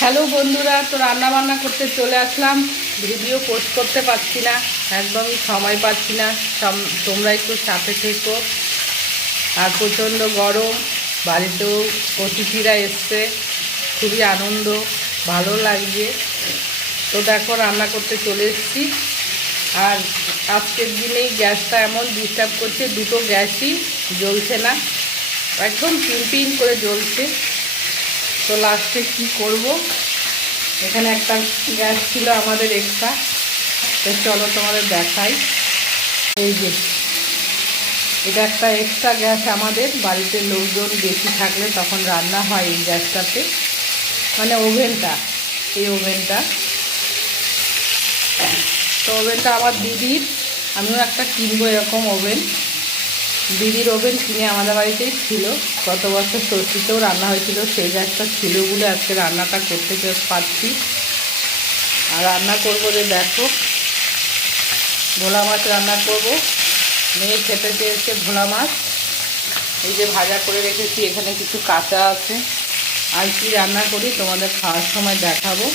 Hello বন্ধুরা, তো রান্না বান্না করতে চলে আসলাম। ভিডিও পোস্ট করতে পারছি না, একদমই সময় পাচ্ছি না। তোমরা একটু সাথে থেকো। আর প্রচণ্ড গরম, বাড়িতেও অতিথিরা এসছে, খুবই আনন্দ, ভালো লাগছে। তো দেখো রান্না করতে চলে এসেছি। আর আজকের দিনেই গ্যাসটা এমন ডিস্টার্ব করছে, দুটো গ্যাসই জ্বলছে না, একদম পিন পিন করে জ্বলছে। তো লাস্টে কি করব, এখানে একটা গ্যাস ছিল আমাদের এক্সট্রা, তো চলো তোমাদের দেখাই। এই যে এটা একটা এক্সট্রা গ্যাস, আমাদের বাড়িতে লোকজন বেশি থাকলে তখন রান্না হয় এই গ্যাসটাতে, মানে ওভেনটা, এই ওভেনটা। তো ওভেনটা আমার দিদির, আমিও একটা কিনবো এরকম ওভেন। দিদির ওভেন কিনে আমাদের বাড়িতেই ছিল, গত বছর ষষ্ঠীতেও রান্না হয়েছিল, সেই গ্যাসটা ছিল বলে আজকে রান্নাটা করতে পারছি। আর রান্না করবো যে দেখো, ভোলা মাছ রান্না করব। মেয়ে খেতে চেয়েছে ভোলা মাছ, এই যে ভাজা করে রেখেছি, এখানে কিছু কাঁচা আছে। আর কি রান্না করি তোমাদের খাওয়ার সময় দেখাবো।